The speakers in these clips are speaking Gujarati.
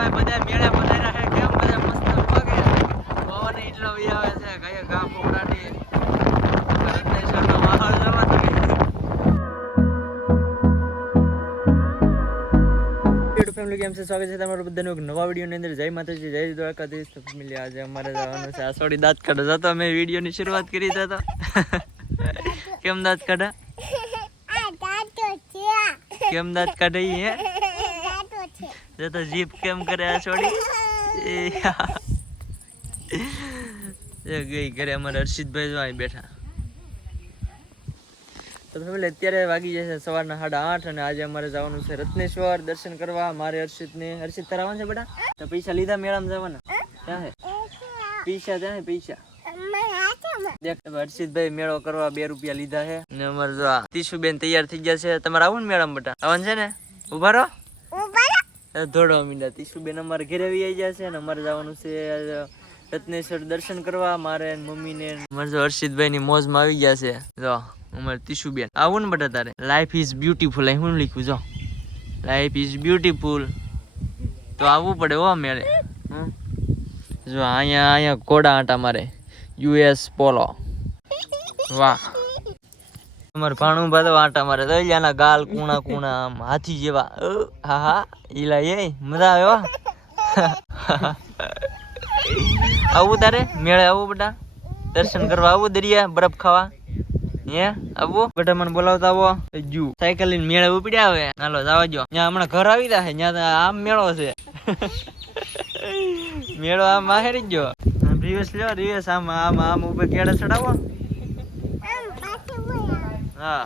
ભાઈ બધા મેળા બનાવ્યા છે કેમ બધા મસ્ત પગે પવન એટલો આવે છે કઈ ઘા પોકડાટી રત્નેશ્વરનો માહોલ જવા તમે ફેમિલી કેમ છે સ્વાગત છે તમારું બધાનું એક નવા વિડીયોની અંદર જય માતાજી જય દ્વારકાધીશ ફેમિલી આજે અમારે જવાનું છે આસોડી દાંત કાઢો જતો અમે વિડીયોની શરૂઆત કરી તો કેમ દાંત કાઢા કેમ દાંત કાઢે હે તો જીપ કેમ કરે આસોડી ગઈ ઘરે અમારે હર્ષિતભાઈ જો અહીં બેઠા તો ફેમિલી અત્યારે વાગી જશે સવારના 8:30 અને આજે અમારે જવાનું છે રત્નેશ્વર દર્શન કરવા મારે હર્ષિત તરાવવાનું છે બેટા તો પૈસા લીધા મેળામાં જવાના ક્યાં હે પૈસા ત્યાં હે પૈસા દેખ હર્ષિતભાઈ મેળો કરવા 2 રૂપિયા લીધા છે ને અમારે જો તીશુબેન તૈયાર થઈ ગયા છે તમારે આવું ને મેળામાં બેટા આવવાનું છે ને ઉભા રહો દોડવા મીંડા તીશુબેન અમારે ઘરે આવી ગયા છે અને અમારે જવાનું છે રત્નેશ્વર દર્શન કરવા મારે મમ્મી ને અમારે જો હર્ષિતભાઈ ની મોજમાં આવી ગયા છે જો અમારે તીશુબેન આવું ને બેટા તારે લાઈફ ઇઝ બ્યુટીફુલ અહીં હું લખ્યું જો લાઈફ ઇઝ બ્યુટીફુલ તો આવવું પડે હો મેળે જો અહીંયા ઘોડા આંટા મારે US પોલો વાહ અમારે ભાણું બાદો આંટા મારે દલિયાના ગાલ કુણા કુણા આમ હાથી જેવા હા હા ઈલા એ મજા આવ્યો આવું તારે મેળે આવું બેટા દર્શન કરવા આવું દરિયા બરફ ખાવા હે આવું બેટા મને બોલાવતા આવો જુ સાયકલ લઈને મેળે ઉપડ્યા આવે હાલો જવા જો ત્યાં હમણાં ઘર આવી જાય ત્યાં આમ મેળો છે મેળો આમ માહેરી જ જો રિવેસ લ્યો રિવેસ આમ આમ આમ ઉપર કેડે ચડાવો હા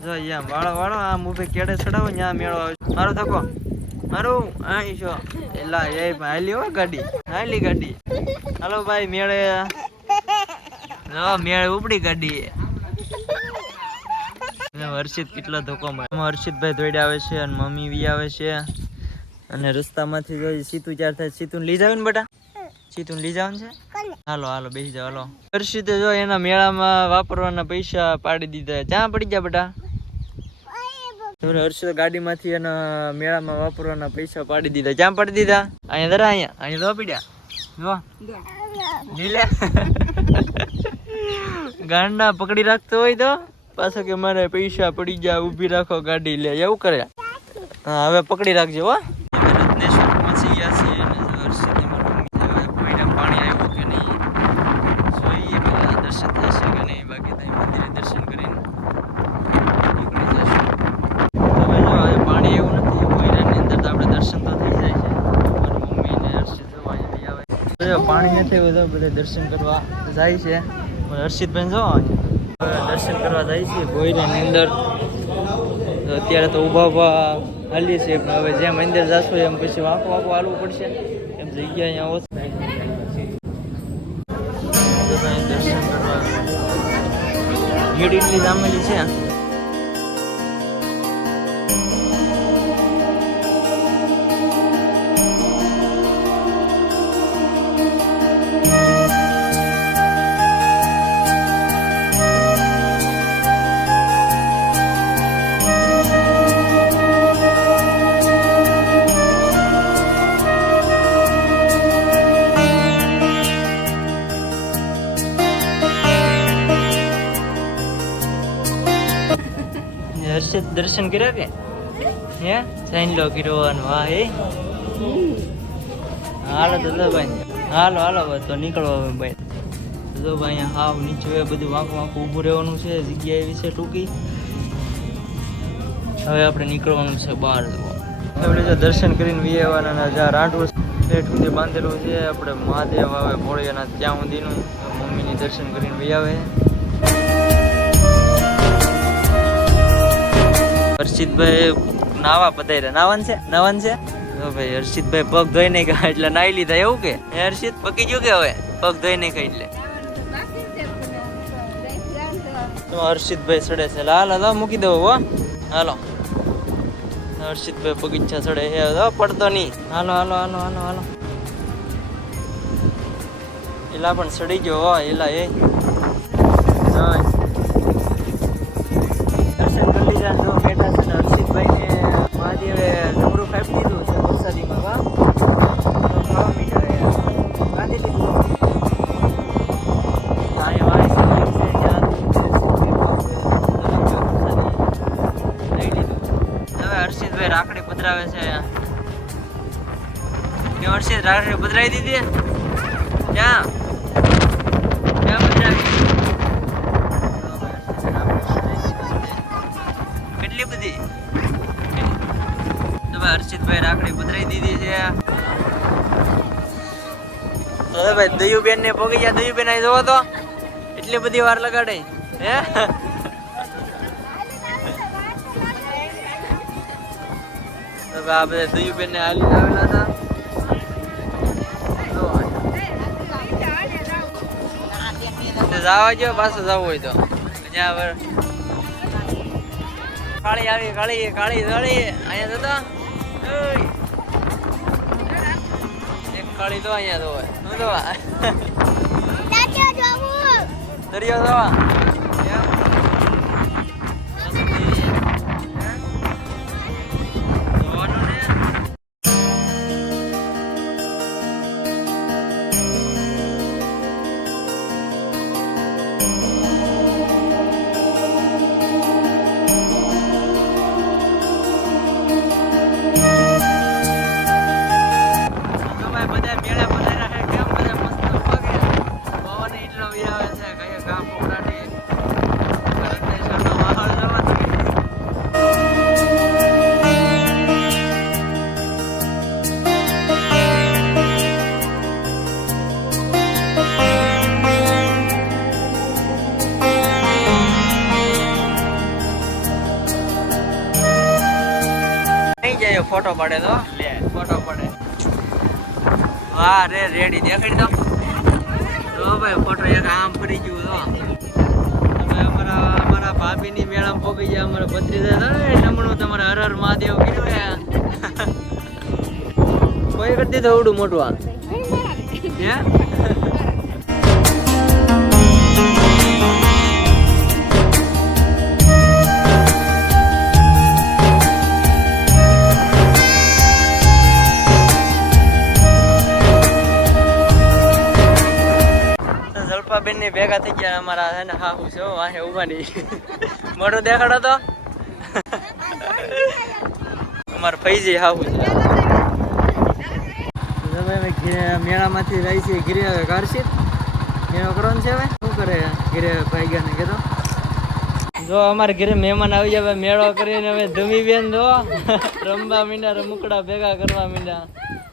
જો અહીંયા વાળો વાળો આમ ઉપર કેડે ચડાવો ત્યાં મેળો આવે મારો થકો મારું અહીં છો એલા એ હાલી હો ગાડી હાલી ગાડી હાલો ભાઈ મેળે મેળે ઉપડી ગાડી હર્ષિત કેટલા ધોકો મારે હર્ષિતભાઈ દોડ્યા આવે છે અને મમ્મી બી આવે છે અને રસ્તામાંથી જો સીતું ચાર થાય સીતું લઈ જાવ ને બેટા સીતું લઈ જવાનું છે હાલો હાલો બેસી જાવ હાલો હર્ષિતે જો એના મેળામાં વાપરવાના પૈસા પાડી દીધા ક્યાં પડી ગયા બેટા હર્ષિત ગાડીમાંથી એના મેળામાં વાપરવાના પૈસા પાડી દીધા ક્યાં પાડી દીધા અહીંયા જરા અહીંયા તો પડ્યા જો નીલે ગાંડા પકડી રાખતો હોય તો પાછો કે મારે પૈસા પડી ગયા ઊભી રાખો ગાડી લે એવું કરે હા હવે પકડી રાખજો હો રત્નેશ્વર પહોંચી ગયા છે અને હર્ષિતની મમ્મી કોઈને પાણી આવ્યું કે નહીં જોઈએ પેલા દર્શન થશે કે નહીં બાકી ત્યાં મંદિરે દર્શન કરીને નીકળી જશું તમે જો હવે પાણી એવું નથી કોઈનાની અંદર તો આપણે દર્શન તો થઈ જાય છે મારી મમ્મી ને હર્ષિત અહીંયા આવે પાણી નથી બધા બધા દર્શન કરવા જાય છે હર્ષિતભાઈ જો દર્શન કરવા જાય છે ભોયરાની અંદર અત્યારે તો ઊભા હાલીએ છીએ પણ હવે જેમ અંદર જશો એમ પછી વાંકો હાલવું પડશે એમ જગ્યા અહીંયા ઓછ દર્શન કરવા ભીડ એટલી જામેલી છે હર્ષિત દર્શન કર્યા કે હે સાઈન લો કિરોન વાહ હે હાલો તો ભાઈ હાલો હાલો તો નીકળો ભાઈ તો ભાઈ અહીંયા હાવ નીચે બધું વાંકું વાંકું ઊભું રહેવાનું છે જગ્યા એવી છે ટૂંકી હવે આપણે નીકળવાનું છે બહાર આપણે જો દર્શન કરીને વિયેવાના જ્યાં રાંઢવું પેટ સુધી બાંધેલું છે આપણે મહાદેવ આવે ભોળિયાના ત્યાં સુધીનું મમ્મીની દર્શન કરીને વિયાવે હર્ષિતભાઈ નાવા પધાર્યા નાવાન છે ભાઈ હર્ષિતભાઈ પગ ધોઈ નહીં ગયા એટલે નાઈ લીધા એવું કે હર્ષિત પકી ગયું કે હવે પગ ધોઈ નહીં ખાઈ એટલે તો હર્ષિતભાઈ ચડે છે હાલો મૂકી દો હો હાલો હર્ષિતભાઈ બગીચા ચડે છે પડતો નહીં હાલો હાલો હાલો હાલો હાલો એલા પણ ચડી ગયો હો એલા એ દર્શન કરી લીધા જો બેઠા છે ને હર્ષિતભાઈ ને મહાદેવે નમરું કાપી દીધું છે વરસાદીમાં કે વર્ષે રાખડી પધરાવી દીધી ક્યાં ક્યાં પધરાવી કેટલી બધી તો ભાઈ હર્ષિતભાઈ રાખડી પધરાવી દીધી છે તો ભાઈ દયુબેન ને પોગી ગયા દયુબેન અહીં જોવો તો એટલી બધી વાર લગાડે હે આ બધા દયુબેન ને હાલી આવેલા હતા જવા જો પાછું જવું હોય તો ત્યાં કાળી આવી કાળી કાળી કાળી અહીંયા જતો એક કાળી તો અહીંયા તો હોય શું તો દરિયો જવા ફોટો પડે તો લે ફોટો પડે વાહ રે રેડી દેખાડી દો તો ભાઈ ફોટો એક આમ ફરી ગયું તો હવે અમારા ભાભીની મેળામાં પોગી જાય અમારા ભત્રીજા તો નમણું તમારે હર હર મહાદેવ કીધું કોઈ કરી દીધું અવડું મોટું આ હે બેન ને ભેગા થઈ ગયા અમારા છે ને હાહુ છે વાહે ઉભાની મોટો દેખાડો તો અમારા ફૈજી હાહુ છે મેળામાંથી રહી છે ઘીરે હવે કારશીત મેળો કરવાનો છે હવે શું કરે ઘીરે ભાઈ ગયા ને કીધું જો અમારે ઘરે મહેમાન આવી જાય મેળો કરીને હવે ધમી બેન જો રમવા મીંડા રમકડા ભેગા કરવા મીંડા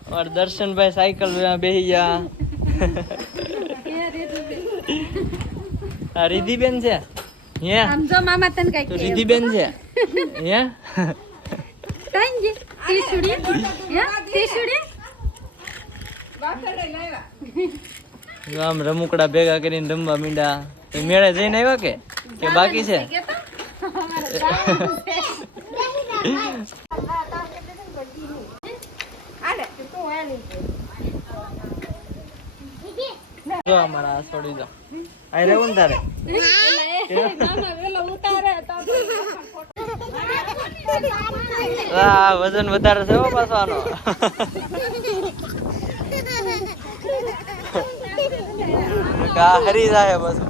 અમારા દર્શનભાઈ સાયકલ બેસી ગયા આ રિધિબેન છે હે આમ જો મામા તને કઈ રિધિબેન છે હે કઈ જે ટીસુડી હે ટીસુડી બાકડે લાવ્યા આમ રમકડા ભેગા કરીને રમવા મીંડા તો મેળે જઈને આવ્યા કે બાકી છે જો અમારા આ છોડી દો આ રહેવું ને તારે વજન વધારે છે પાછો આનો હરી જાય પાછું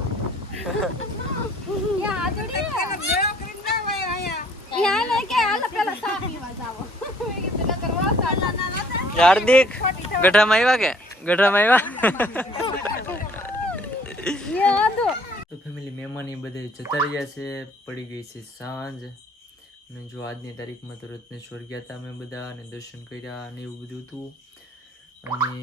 હાર્દિક ગઢામાં આવ્યા કે ગઢામાં આવ્યા તો ફેમિલી મહેમાન એ બધા જતા રહ્યા છે પડી ગઈ છે સાંજ અને જો આજની તારીખમાં તો રત્નેશ્વર ગયા હતા અમે બધા અને દર્શન કર્યા અને એવું બધું હતું અને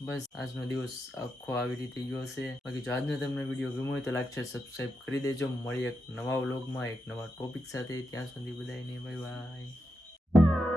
બસ આજનો દિવસ આખો આવી રીતે ગયો છે બાકી જો આજનો તમને વિડીયો ગમ્યો હોય તો લાઈક શેર સબસ્ક્રાઈબ કરી દેજો મળી એક નવા વ્લોગમાં એક નવા ટોપિક સાથે ત્યાં સુધી બધાને બાય બાય